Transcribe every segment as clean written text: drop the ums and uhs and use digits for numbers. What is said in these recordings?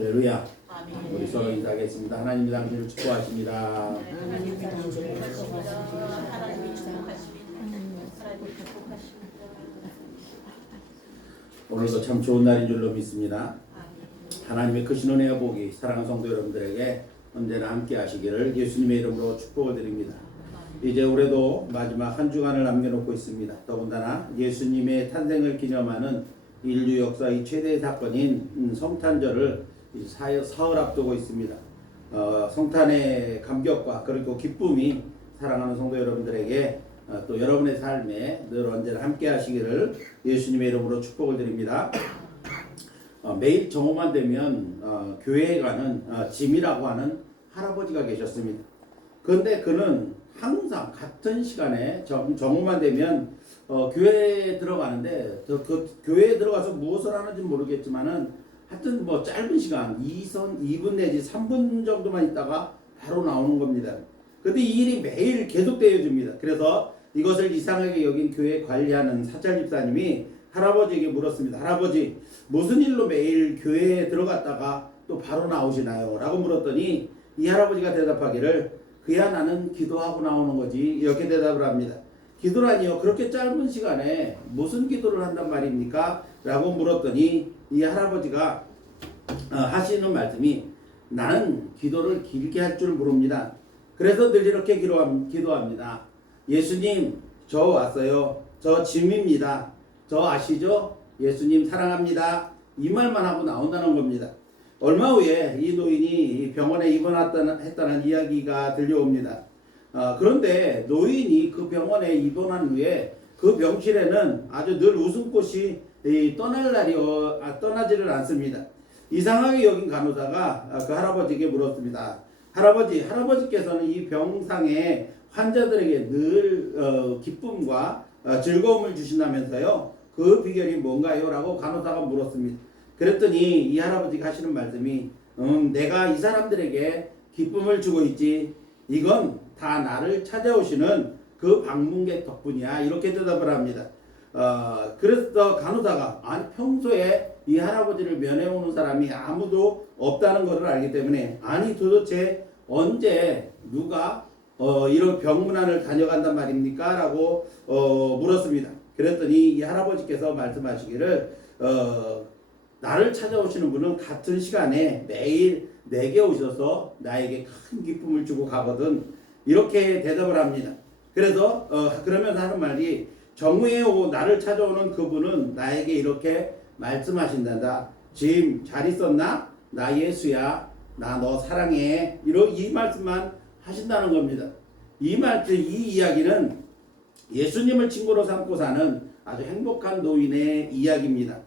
할렐루야. 아멘. 우리 서로 인사하겠습니다. 하나님 당신을 축복하십니다. 하나님이 축복하십니다. 하나님이 축복하십니다. 하나님이 축복하십니다. 오늘도 참 좋은 날인 줄로 믿습니다. 아멘. 하나님의 크신 은혜와 복이 사랑하는 성도 여러분들에게 언제나 함께 하시기를 예수님의 이름으로 축복을 드립니다. 이제 올해도 마지막 한 주간을 남겨놓고 있습니다. 더군다나 예수님의 탄생을 기념하는 인류 역사의 최대 사건인 성탄절을 사흘 앞두고 있습니다. 성탄의 감격과 그리고 기쁨이 사랑하는 성도 여러분들에게 또 여러분의 삶에 늘 언제나 함께 하시기를 예수님의 이름으로 축복을 드립니다. 매일 정오만 되면 교회에 가는 짐이라고 하는 할아버지가 계셨습니다. 그런데 그는 항상 같은 시간에 정오만 되면 교회에 들어가는데 그 교회에 들어가서 무엇을 하는지 모르겠지만은 하여튼 뭐 짧은 시간 2분 내지 3분 정도만 있다가 바로 나오는 겁니다. 근데 이 일이 매일 계속되어집니다. 그래서 이것을 이상하게 여긴 교회 관리하는 사찰 집사님이 할아버지에게 물었습니다. 할아버지, 무슨 일로 매일 교회에 들어갔다가 또 바로 나오시나요? 라고 물었더니 이 할아버지가 대답하기를 그야 나는 기도하고 나오는 거지, 이렇게 대답을 합니다. 기도라니요? 그렇게 짧은 시간에 무슨 기도를 한단 말입니까? 라고 물었더니 이 할아버지가 하시는 말씀이 나는 기도를 길게 할 줄 모릅니다. 그래서 늘 이렇게 기도합니다. 예수님, 저 왔어요. 저 짐입니다. 저 아시죠? 예수님 사랑합니다. 이 말만 하고 나온다는 겁니다. 얼마 후에 이 노인이 병원에 입원했다는 이야기가 들려옵니다. 그런데 노인이 그 병원에 입원한 후에 그 병실에는 아주 늘 웃음꽃이 떠날 날이 떠나지를 않습니다. 이상하게 여긴 간호사가 그 할아버지에게 물었습니다. 할아버지께서는 이 병상의 환자들에게 늘 기쁨과 즐거움을 주신다면서요. 그 비결이 뭔가요? 라고 간호사가 물었습니다. 그랬더니 이 할아버지가 하시는 말씀이 내가 이 사람들에게 기쁨을 주고 있지. 이건 다 나를 찾아오시는 그 방문객 덕분이야. 이렇게 대답을 합니다. 그래서 간호사가 아니 평소에 이 할아버지를 면회오는 사람이 아무도 없다는 것을 알기 때문에 아니 도대체 언제 누가 이런 병문안을 다녀간단 말입니까? 라고 물었습니다. 그랬더니 이 할아버지께서 말씀하시기를 나를 찾아오시는 분은 같은 시간에 매일 내게 오셔서 나에게 큰 기쁨을 주고 가거든. 이렇게 대답을 합니다. 그래서 그러면서 하는 말이 정오에 나를 찾아오는 그분은 나에게 이렇게 말씀하신단다. 짐 잘 있었나? 나 예수야. 나 너 사랑해. 이 말씀만 하신다는 겁니다. 이 이야기는 예수님을 친구로 삼고 사는 아주 행복한 노인의 이야기입니다.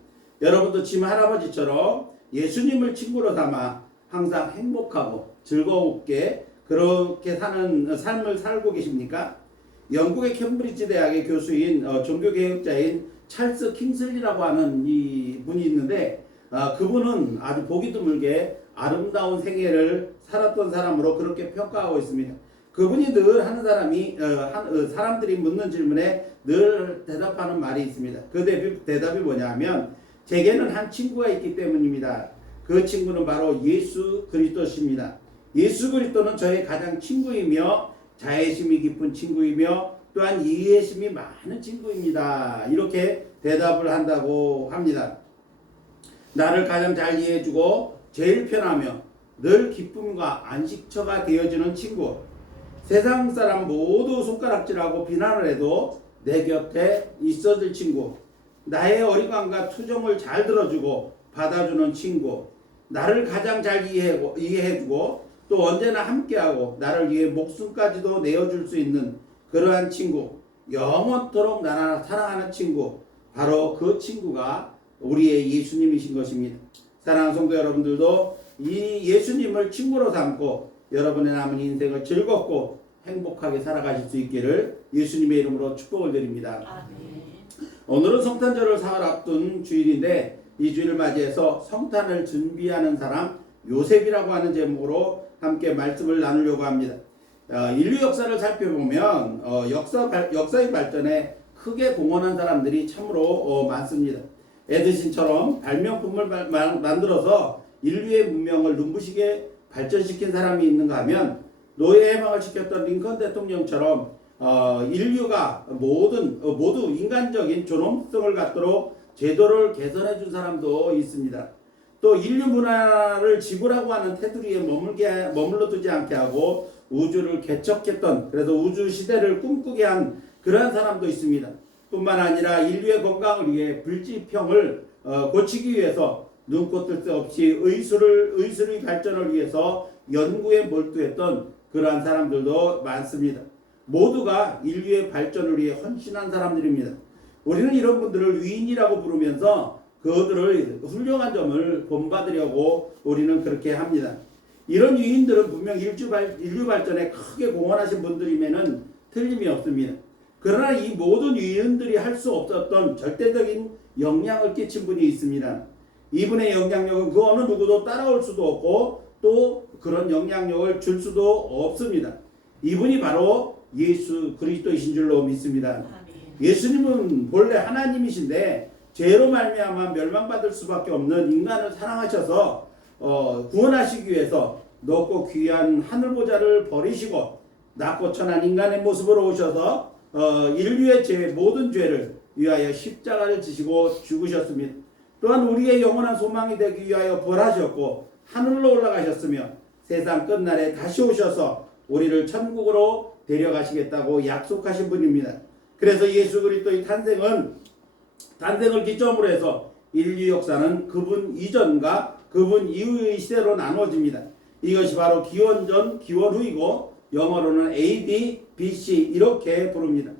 여러분도 짐 할아버지처럼 예수님을 친구로 삼아 항상 행복하고 즐겁게 그렇게 사는 삶을 살고 계십니까? 영국의 캠브리지 대학의 교수인 종교개혁자인 찰스 킹슬리라고 하는 이 분이 있는데 그분은 아주 보기 드물게 아름다운 생애를 살았던 사람으로 그렇게 평가하고 있습니다. 그분이 늘 하는 사람들이 묻는 질문에 늘 대답하는 말이 있습니다. 그 대답이 뭐냐면 제게는 한 친구가 있기 때문입니다. 그 친구는 바로 예수 그리스도십니다. 예수 그리스도는 저의 가장 친구이며 자애심이 깊은 친구이며 또한 이해심이 많은 친구입니다. 이렇게 대답을 한다고 합니다. 나를 가장 잘 이해해주고 제일 편하며 늘 기쁨과 안식처가 되어주는 친구. 세상 사람 모두 손가락질하고 비난을 해도 내 곁에 있어줄 친구. 나의 어리광과 투정을 잘 들어주고 받아주는 친구. 나를 가장 잘 이해해주고 또 언제나 함께하고 나를 위해 목숨까지도 내어줄 수 있는 그러한 친구. 영원토록 나를 사랑하는 친구. 바로 그 친구가 우리의 예수님이신 것입니다. 사랑하는 성도 여러분들도 이 예수님을 친구로 삼고 여러분의 남은 인생을 즐겁고 행복하게 살아가실 수 있기를 예수님의 이름으로 축복을 드립니다. 아멘. 오늘은 성탄절을 사흘 앞둔 주일인데 이 주일을 맞이해서 성탄을 준비하는 사람 요셉이라고 하는 제목으로 함께 말씀을 나누려고 합니다. 인류 역사를 살펴보면 역사의 발전에 크게 공헌한 사람들이 참으로 많습니다. 에디슨처럼 발명품을 만들어서 인류의 문명을 눈부시게 발전시킨 사람이 있는가 하면 노예 해방을 시켰던 링컨 대통령처럼 인류가 모두 인간적인 존엄성을 갖도록 제도를 개선해 준 사람도 있습니다. 또 인류 문화를 지구라고 하는 테두리에 머물러 두지 않게 하고 우주를 개척했던, 그래서 우주 시대를 꿈꾸게 한 그러한 사람도 있습니다. 뿐만 아니라 인류의 건강을 위해 불치병을 고치기 위해서 눈코 뜰 새 없이 의술의 발전을 위해서 연구에 몰두했던 그러한 사람들도 많습니다. 모두가 인류의 발전을 위해 헌신한 사람들입니다. 우리는 이런 분들을 위인이라고 부르면서 그들의 훌륭한 점을 본받으려고 우리는 그렇게 합니다. 이런 위인들은 분명 인류 발전에 크게 공헌하신 분들이면은 틀림이 없습니다. 그러나 이 모든 위인들이 할 수 없었던 절대적인 영향을 끼친 분이 있습니다. 이분의 영향력은 그 어느 누구도 따라올 수도 없고 또 그런 영향력을 줄 수도 없습니다. 이분이 바로 예수 그리스도이신 줄로 믿습니다. 예수님은 본래 하나님이신데 죄로 말미암아 멸망받을 수밖에 없는 인간을 사랑하셔서 구원하시기 위해서 높고 귀한 하늘보좌를 버리시고 낮고 천한 인간의 모습으로 오셔서 인류의 모든 죄를 위하여 십자가를 지시고 죽으셨습니다. 또한 우리의 영원한 소망이 되기 위하여 벌하셨고 하늘로 올라가셨으며 세상 끝날에 다시 오셔서 우리를 천국으로 데려가시겠다고 약속하신 분입니다. 그래서 예수 그리스도의 탄생을 기점으로 해서 인류 역사는 그분 이전과 그분 이후의 시대로 나누어집니다. 이것이 바로 기원 전, 기원 후이고 영어로는 AD, BC 이렇게 부릅니다.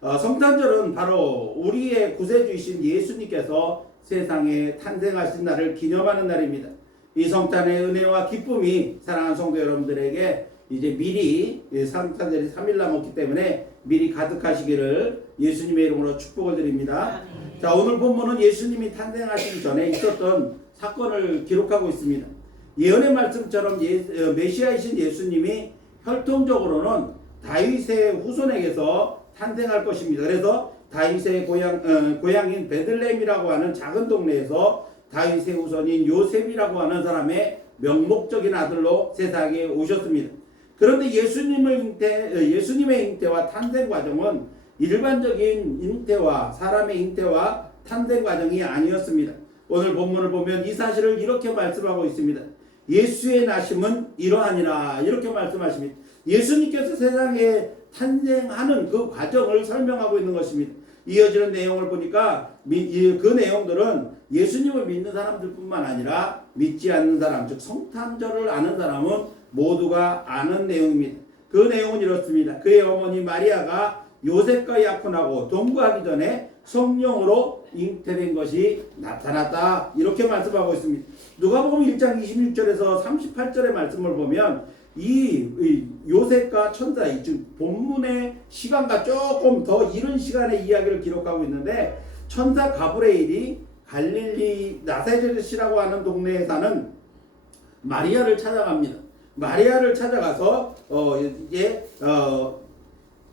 성탄절은 바로 우리의 구세주이신 예수님께서 세상에 탄생하신 날을 기념하는 날입니다. 이 성탄의 은혜와 기쁨이 사랑하는 성도 여러분들에게 이제 미리 성탄절이 3일 남았기 때문에 미리 가득하시기를 예수님의 이름으로 축복을 드립니다. 자, 오늘 본문은 예수님이 탄생하시기 전에 있었던 사건을 기록하고 있습니다. 예언의 말씀처럼 메시아이신 예수님이 혈통적으로는 다윗의 후손에게서 탄생할 것입니다. 그래서 다윗의 고향인 베들레헴이라고 하는 작은 동네에서 다윗의 후손인 요셉이라고 하는 사람의 명목적인 아들로 세상에 오셨습니다. 그런데 예수님의 잉태와 탄생 과정은 일반적인 사람의 잉태와 탄생 과정이 아니었습니다. 오늘 본문을 보면 이 사실을 이렇게 말씀하고 있습니다. 예수의 나심은 이러하니라 이렇게 말씀하십니다. 예수님께서 세상에 탄생하는 그 과정을 설명하고 있는 것입니다. 이어지는 내용을 보니까 그 내용들은 예수님을 믿는 사람들뿐만 아니라 믿지 않는 사람, 즉 성탄절을 아는 사람은 모두가 아는 내용입니다. 그 내용은 이렇습니다. 그의 어머니 마리아가 요셉과 약혼하고 동거하기 전에 성령으로 잉태된 것이 나타났다 이렇게 말씀하고 있습니다. 누가복음 1장 26절에서 38절의 말씀을 보면 이 요셉과 천사, 즉 본문의 시간과 조금 더 이른 시간의 이야기를 기록하고 있는데 천사 가브리엘이 갈릴리 나사렛이라고 하는 동네에 사는 마리아를 찾아갑니다. 마리아를 찾아가서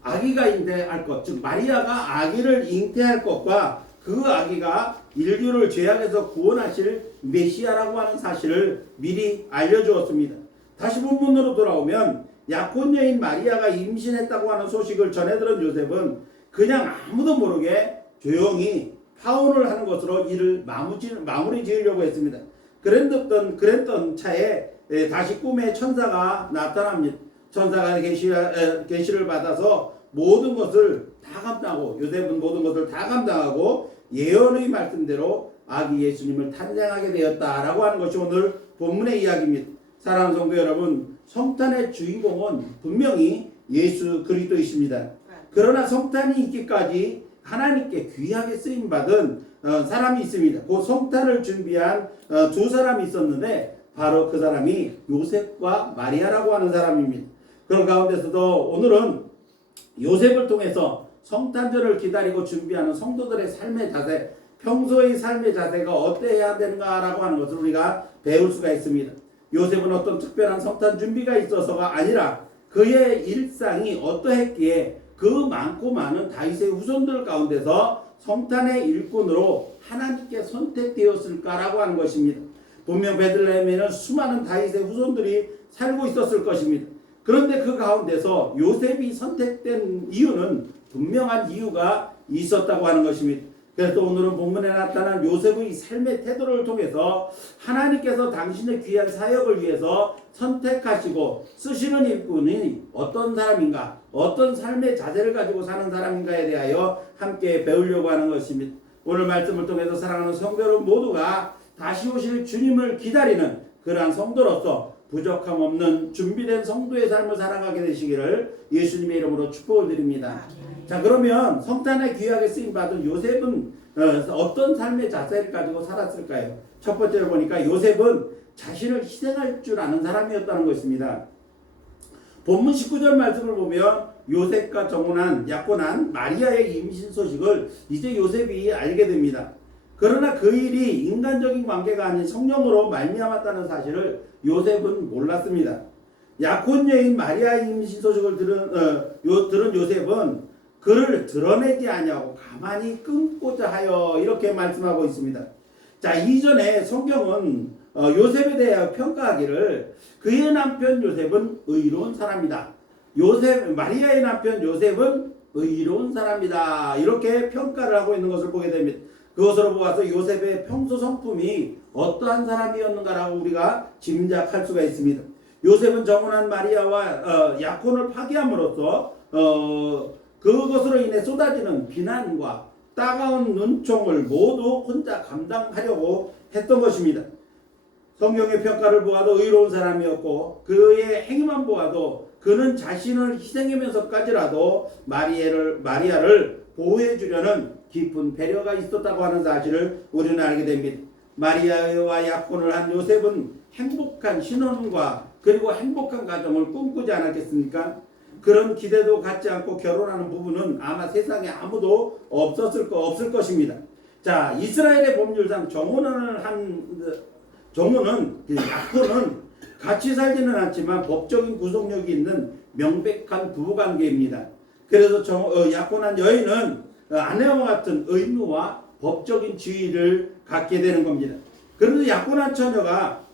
아기가 잉태할 것, 즉 마리아가 아기를 잉태할 것과 그 아기가 인류를 죄악에서 구원하실 메시아라고 하는 사실을 미리 알려주었습니다. 다시 본문으로 돌아오면 약혼 여인 마리아가 임신했다고 하는 소식을 전해들은 요셉은 그냥 아무도 모르게 조용히 파혼을 하는 것으로 이를 마무리 지으려고 했습니다. 그랬던 차에 다시 꿈에 천사가 나타납니다. 천사가 계시를 받아서 모든 것을 다 감당하고 요셉은 모든 것을 다 감당하고 예언의 말씀대로 아기 예수님을 탄생하게 되었다라고 하는 것이 오늘 본문의 이야기입니다. 사랑하는 성도 여러분, 성탄의 주인공은 분명히 예수 그리스도이십니다. 그러나 성탄이 있기까지 하나님께 귀하게 쓰임받은 사람이 있습니다. 그 성탄을 준비한 두 사람이 있었는데 바로 그 사람이 요셉과 마리아라고 하는 사람입니다. 그런 가운데서도 오늘은 요셉을 통해서 성탄절을 기다리고 준비하는 성도들의 삶의 자세, 평소의 삶의 자세가 어때야 되는가라고 하는 것을 우리가 배울 수가 있습니다. 요셉은 어떤 특별한 성탄 준비가 있어서가 아니라 그의 일상이 어떠했기에 그 많고 많은 다윗의 후손들 가운데서 성탄의 일꾼으로 하나님께 선택되었을까라고 하는 것입니다. 분명 베들레헴에는 수많은 다윗의 후손들이 살고 있었을 것입니다. 그런데 그 가운데서 요셉이 선택된 이유는 분명한 이유가 있었다고 하는 것입니다. 그래서 오늘은 본문에 나타난 요셉의 삶의 태도를 통해서 하나님께서 당신의 귀한 사역을 위해서 선택하시고 쓰시는 일꾼이 어떤 사람인가, 어떤 삶의 자세를 가지고 사는 사람인가에 대하여 함께 배우려고 하는 것입니다. 오늘 말씀을 통해서 사랑하는 성도 여러분 모두가 다시 오실 주님을 기다리는 그러한 성도로서 부족함 없는 준비된 성도의 삶을 살아가게 되시기를 예수님의 이름으로 축복을 드립니다. 자, 그러면 성탄에 귀하게 쓰임받은 요셉은 어떤 삶의 자세를 가지고 살았을까요? 첫 번째로 보니까 요셉은 자신을 희생할 줄 아는 사람이었다는 것입니다. 본문 19절 말씀을 보면 요셉과 정혼한 약혼한 마리아의 임신 소식을 이제 요셉이 알게 됩니다. 그러나 그 일이 인간적인 관계가 아닌 성령으로 말미암았다는 사실을 요셉은 몰랐습니다. 약혼 여인 마리아의 임신 소식을 들은 요셉은 그를 드러내지 아니하고 가만히 끊고자 하여 이렇게 말씀하고 있습니다. 자, 이전에 성경은 요셉에 대하여 평가하기를 그의 남편 요셉은 의로운 사람이다. 마리아의 남편 요셉은 의로운 사람이다. 이렇게 평가를 하고 있는 것을 보게 됩니다. 그것으로 보아서 요셉의 평소 성품이 어떠한 사람이었는가라고 우리가 짐작할 수가 있습니다. 요셉은 정혼한 마리아와 약혼을 파기함으로써 그것으로 인해 쏟아지는 비난과 따가운 눈총을 모두 혼자 감당하려고 했던 것입니다. 성경의 평가를 보아도 의로운 사람이었고 그의 행위만 보아도 그는 자신을 희생하면서까지라도 마리아를 보호해 주려는 깊은 배려가 있었다고 하는 사실을 우리는 알게 됩니다. 마리아와 약혼을 한 요셉은 행복한 신혼과 그리고 행복한 가정을 꿈꾸지 않았겠습니까? 그런 기대도 갖지 않고 결혼하는 부부는 아마 세상에 아무도 없을 것입니다. 자, 이스라엘의 법률상 약혼은 같이 살지는 않지만 법적인 구속력이 있는 명백한 부부관계입니다. 그래서 약혼한 여인은 아내와 같은 의무와 법적인 지위를 갖게 되는 겁니다. 그런데 약혼한 처녀가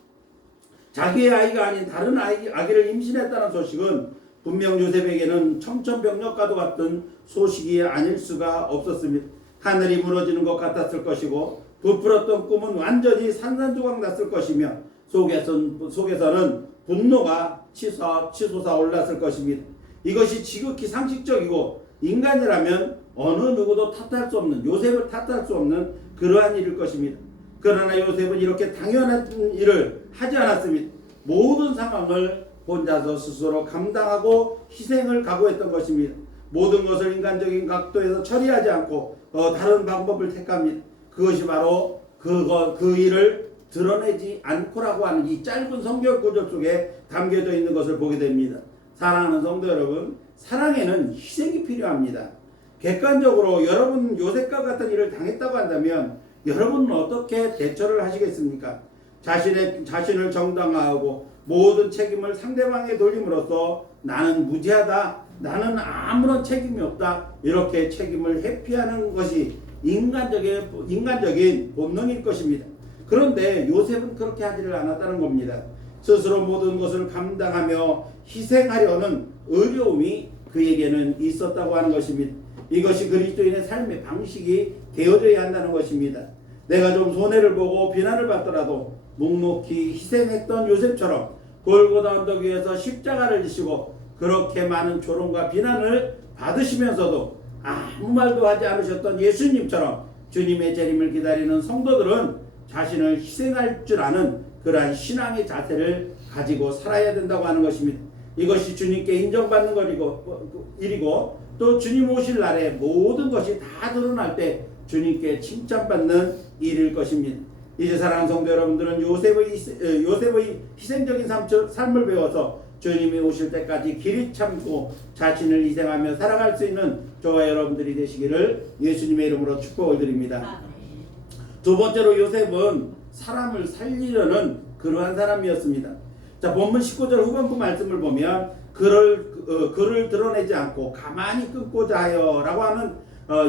자기의 아이가 아닌 다른 아기를 임신했다는 소식은 분명 요셉에게는 청천벽력과도 같은 소식이 아닐 수가 없었습니다. 하늘이 무너지는 것 같았을 것이고 부풀었던 꿈은 완전히 산산조각 났을 것이며 속에서는 분노가 치솟아 올랐을 것입니다. 이것이 지극히 상식적이고 인간이라면 어느 누구도 탓할 수 없는, 요셉을 탓할 수 없는 그러한 일일 것입니다. 그러나 요셉은 이렇게 당연한 일을 하지 않았습니다. 모든 상황을 혼자서 스스로 감당하고 희생을 각오했던 것입니다. 모든 것을 인간적인 각도에서 처리하지 않고 다른 방법을 택합니다. 그것이 바로 그 일을 드러내지 않고라고 하는 이 짧은 성경 구절 속에 담겨져 있는 것을 보게 됩니다. 사랑하는 성도 여러분, 사랑에는 희생이 필요합니다. 객관적으로 여러분 요셉과 같은 일을 당했다고 한다면 여러분은 어떻게 대처를 하시겠습니까? 자신을 정당화하고 모든 책임을 상대방에 돌림으로써 나는 무지하다, 나는 아무런 책임이 없다, 이렇게 책임을 회피하는 것이 인간적인 본능일 것입니다. 그런데 요셉은 그렇게 하지를 않았다는 겁니다. 스스로 모든 것을 감당하며 희생하려는 어려움이 그에게는 있었다고 하는 것입니다. 이것이 그리스도인의 삶의 방식이 되어져야 한다는 것입니다. 내가 좀 손해를 보고 비난을 받더라도 묵묵히 희생했던 요셉처럼 골고다 언덕 위에서 십자가를 지시고 그렇게 많은 조롱과 비난을 받으시면서도 아무 말도 하지 않으셨던 예수님처럼 주님의 재림을 기다리는 성도들은 자신을 희생할 줄 아는 그러한 신앙의 자세를 가지고 살아야 된다고 하는 것입니다. 이것이 주님께 인정받는 일이고 또 주님 오실 날에 모든 것이 다 드러날 때 주님께 칭찬받는 일일 것입니다. 이제 사랑하는 성도 여러분들은 요셉의 희생적인 삶을 배워서 주님이 오실 때까지 길이 참고 자신을 희생하며 살아갈 수 있는 저와 여러분들이 되시기를 예수님의 이름으로 축복을 드립니다. 두 번째로 요셉은 사람을 살리려는 그러한 사람이었습니다. 자, 본문 19절 후반부 말씀을 보면 그를 드러내지 않고 가만히 끊고자 하여 라고 하는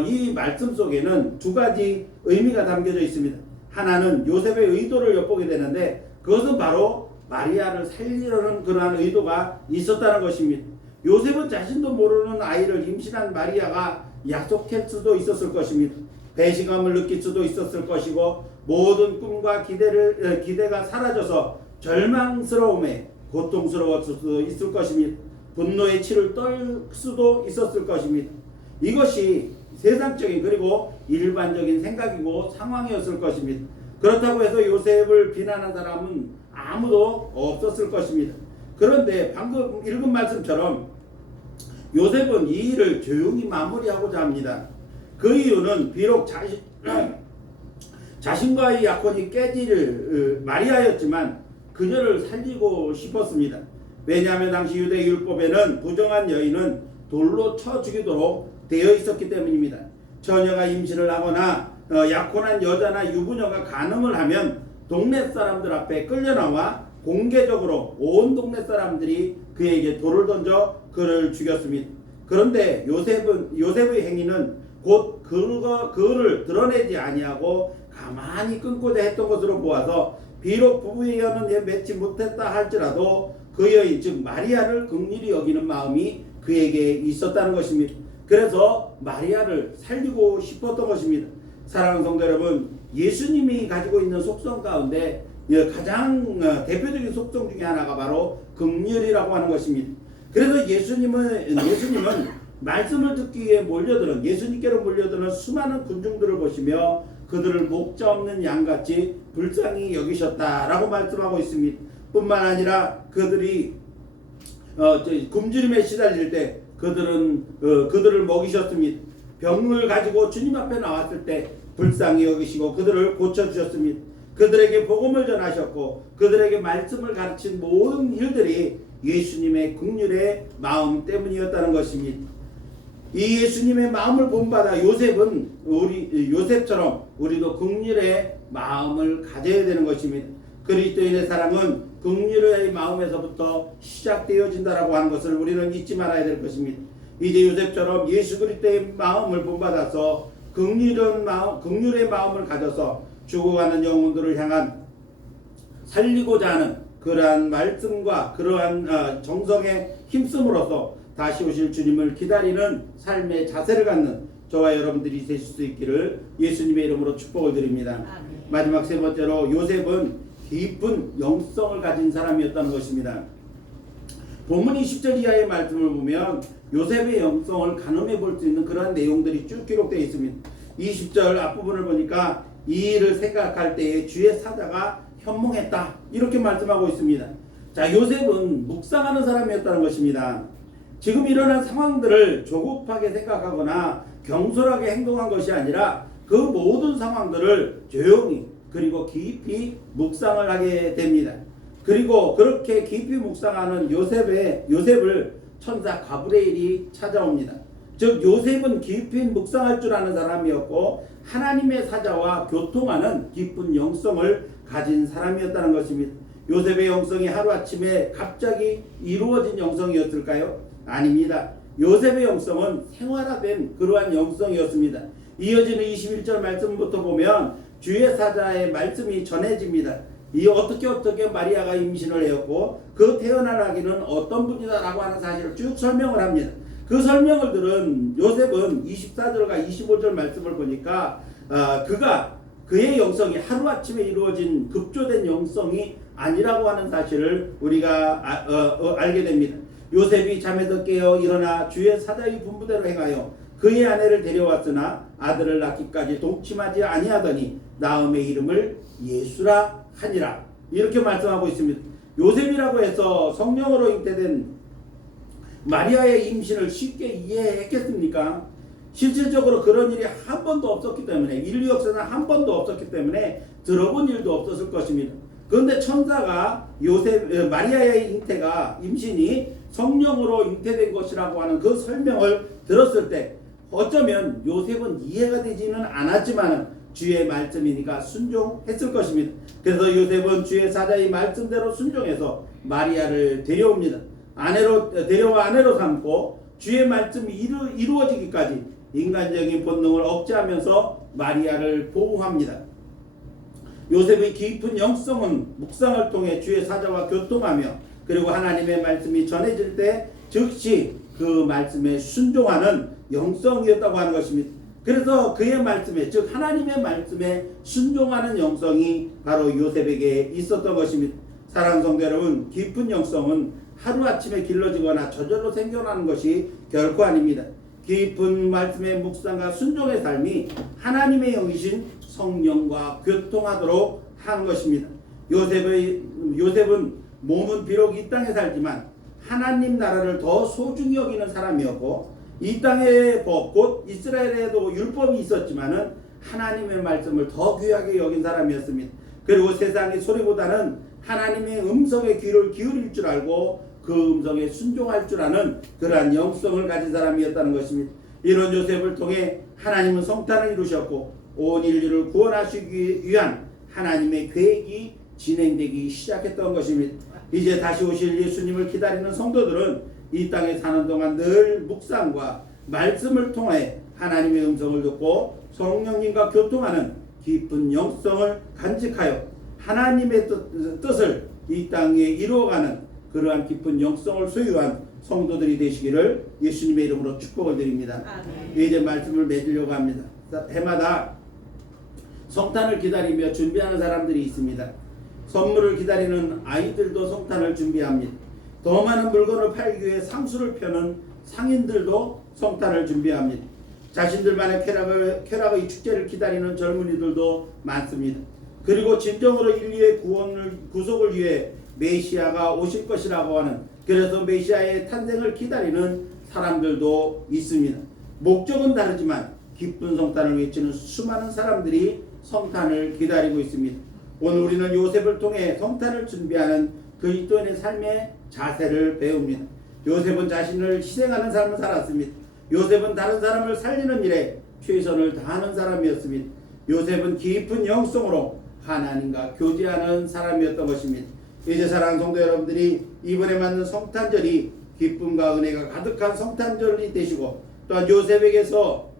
이 말씀 속에는 두 가지 의미가 담겨져 있습니다. 하나는 요셉의 의도를 엿보게 되는데 그것은 바로 마리아를 살리려는 그러한 의도가 있었다는 것입니다. 요셉은 자신도 모르는 아이를 임신한 마리아가 약속할 수도 있었을 것입니다. 배신감을 느낄 수도 있었을 것이고 모든 꿈과 기대가 사라져서 절망스러움에 고통스러웠을 수도 있을 것입니다. 분노의 치를 떨 수도 있었을 것입니다. 이것이 세상적인 그리고 일반적인 생각이고 상황이었을 것입니다. 그렇다고 해서 요셉을 비난한 사람은 아무도 없었을 것입니다. 그런데 방금 읽은 말씀처럼 요셉은 이 일을 조용히 마무리하고자 합니다. 그 이유는 비록 자신과의 약혼이 깨질 마리아였지만 그녀를 살리고 싶었습니다. 왜냐하면 당시 유대 율법에는 부정한 여인은 돌로 쳐 죽이도록 되어 있었기 때문입니다. 처녀가 임신을 하거나 약혼한 여자나 유부녀가 간음을 하면 동네 사람들 앞에 끌려나와 공개적으로 온 동네 사람들이 그에게 돌을 던져 그를 죽였습니다. 그런데 요셉의 행위는 곧 그를 드러내지 아니하고 가만히 끊고자 했던 것으로 보아서 비록 부부의 연은 맺지 못했다 할지라도 그 여인 즉 마리아를 긍휼히 여기는 마음이 그에게 있었다는 것입니다. 그래서 마리아를 살리고 싶었던 것입니다. 사랑하는 성도 여러분, 예수님이 가지고 있는 속성 가운데 가장 대표적인 속성 중에 하나가 바로 긍휼이라고 하는 것입니다. 그래서 예수님은 말씀을 듣기 위해 예수님께로 몰려드는 수많은 군중들을 보시며 그들을 목자 없는 양같이 불쌍히 여기셨다라고 말씀하고 있습니다. 뿐만 아니라 그들이 굶주림에 시달릴 때 그들을 먹이셨습니다. 병을 가지고 주님 앞에 나왔을 때 불쌍히 여기시고 그들을 고쳐주셨습니다. 그들에게 복음을 전하셨고 그들에게 말씀을 가르친 모든 일들이 예수님의 긍휼의 마음 때문이었다는 것입니다. 이 예수님의 마음을 본받아 요셉처럼 우리도 긍휼의 마음을 가져야 되는 것입니다. 그리스도인의 사랑은 긍휼의 마음에서부터 시작되어진다라고 하는 것을 우리는 잊지 말아야 될 것입니다. 이제 요셉처럼 예수 그리스도의 마음을 본받아서 긍휼의 마음을 가져서 죽어가는 영혼들을 향한 살리고자 하는 그러한 말씀과 그러한 정성에 힘씀으로써 다시 오실 주님을 기다리는 삶의 자세를 갖는 저와 여러분들이 되실 수 있기를 예수님의 이름으로 축복을 드립니다. 아멘. 마지막 세 번째로 요셉은 깊은 영성을 가진 사람이었다는 것입니다. 본문 20절 이하의 말씀을 보면 요셉의 영성을 가늠해 볼 수 있는 그러한 내용들이 쭉 기록되어 있습니다. 20절 앞부분을 보니까 이 일을 생각할 때에 주의 사자가 현몽했다 이렇게 말씀하고 있습니다. 자, 요셉은 묵상하는 사람이었다는 것입니다. 지금 일어난 상황들을 조급하게 생각하거나 경솔하게 행동한 것이 아니라 그 모든 상황들을 조용히 그리고 깊이 묵상을 하게 됩니다. 그리고 그렇게 깊이 묵상하는 요셉을 천사 가브리엘이 찾아옵니다. 즉 요셉은 깊이 묵상할 줄 아는 사람이었고 하나님의 사자와 교통하는 깊은 영성을 가진 사람이었다는 것입니다. 요셉의 영성이 하루아침에 갑자기 이루어진 영성이었을까요? 아닙니다. 요셉의 영성은 생활화된 그러한 영성이었습니다. 이어지는 21절 말씀부터 보면 주의 사자의 말씀이 전해집니다. 이 어떻게 마리아가 임신을 했고 그 태어날 아기는 어떤 분이다라고 하는 사실을 쭉 설명을 합니다. 그 설명을 들은 요셉은 24절과 25절 말씀을 보니까 그의 영성이 하루아침에 이루어진 급조된 영성이 아니라고 하는 사실을 우리가 알게 됩니다. 요셉이 잠에서 깨어 일어나 주의 사자의 분부대로 행하여 그의 아내를 데려왔으나 아들을 낳기까지 동침하지 아니하더니 나음의 이름을 예수라 하니라 이렇게 말씀하고 있습니다. 요셉이라고 해서 성령으로 잉태된 마리아의 임신을 쉽게 이해했겠습니까? 실질적으로 그런 일이 한 번도 없었기 때문에 인류 역사는 한 번도 없었기 때문에 들어본 일도 없었을 것입니다. 그런데 천사가 마리아의 임신이 성령으로 잉태된 것이라고 하는 그 설명을 들었을 때 어쩌면 요셉은 이해가 되지는 않았지만 주의 말씀이니까 순종했을 것입니다. 그래서 요셉은 주의 사자의 말씀대로 순종해서 마리아를 데려옵니다. 데려와 아내로 삼고 주의 말씀이 이루어지기까지 인간적인 본능을 억제하면서 마리아를 보호합니다. 요셉의 깊은 영성은 묵상을 통해 주의 사자와 교통하며 그리고 하나님의 말씀이 전해질 때 즉시 그 말씀에 순종하는 영성이었다고 하는 것입니다. 그래서 그의 말씀에, 즉 하나님의 말씀에 순종하는 영성이 바로 요셉에게 있었던 것입니다. 사랑하는 성도 여러분, 깊은 영성은 하루아침에 길러지거나 저절로 생겨나는 것이 결코 아닙니다. 깊은 말씀의 묵상과 순종의 삶이 하나님의 영이신 성령과 교통하도록 한 것입니다. 요셉은 몸은 비록 이 땅에 살지만 하나님 나라를 더 소중히 여기는 사람이었고, 이 땅의 법, 곧 이스라엘에도 율법이 있었지만은 하나님의 말씀을 더 귀하게 여긴 사람이었습니다. 그리고 세상의 소리보다는 하나님의 음성에 귀를 기울일 줄 알고 그 음성에 순종할 줄 아는 그러한 영성을 가진 사람이었다는 것입니다. 이런 요셉을 통해 하나님은 성탄을 이루셨고 온 인류를 구원하시기 위한 하나님의 계획이 진행되기 시작했던 것입니다. 이제 다시 오실 예수님을 기다리는 성도들은 이 땅에 사는 동안 늘 묵상과 말씀을 통해 하나님의 음성을 듣고 성령님과 교통하는 깊은 영성을 간직하여 하나님의 뜻을 이 땅에 이루어가는 그러한 깊은 영성을 소유한 성도들이 되시기를 예수님의 이름으로 축복을 드립니다. 이제 말씀을 맺으려고 합니다. 해마다 성탄을 기다리며 준비하는 사람들이 있습니다. 선물을 기다리는 아이들도 성탄을 준비합니다. 더 많은 물건을 팔기 위해 상수를 펴는 상인들도 성탄을 준비합니다. 자신들만의 쾌락의 축제를 기다리는 젊은이들도 많습니다. 그리고 진정으로 인류의 구속을 위해 메시아가 오실 것이라고 하는, 그래서 메시아의 탄생을 기다리는 사람들도 있습니다. 목적은 다르지만 기쁜 성탄을 외치는 수많은 사람들이 성탄을 기다리고 있습니다. 오늘 우리는 요셉을 통해 성탄을 준비하는 그리스도인의 삶의 자세를 배웁니다. 요셉은 자신을 희생하는 삶을 살았습니다. 요셉은 다른 사람을 살리는 일에 최선을 다하는 사람이었습니다. 요셉은 깊은 영성으로 하나님과 교제하는 사람이었던 것입니다. 이제 사랑하는 성도 여러분들이 이번에 맞는 성탄절이 기쁨과 은혜가 가득한 성탄절이 되시고, 또한 요셉에게서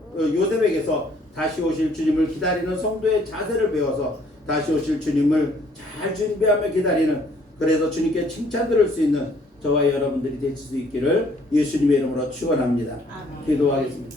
다시 오실 주님을 기다리는 성도의 자세를 배워서 다시 오실 주님을 잘 준비하며 기다리는, 그래서 주님께 칭찬 들을 수 있는 저와 여러분들이 될 수 있기를 예수님의 이름으로 축원합니다. 기도하겠습니다.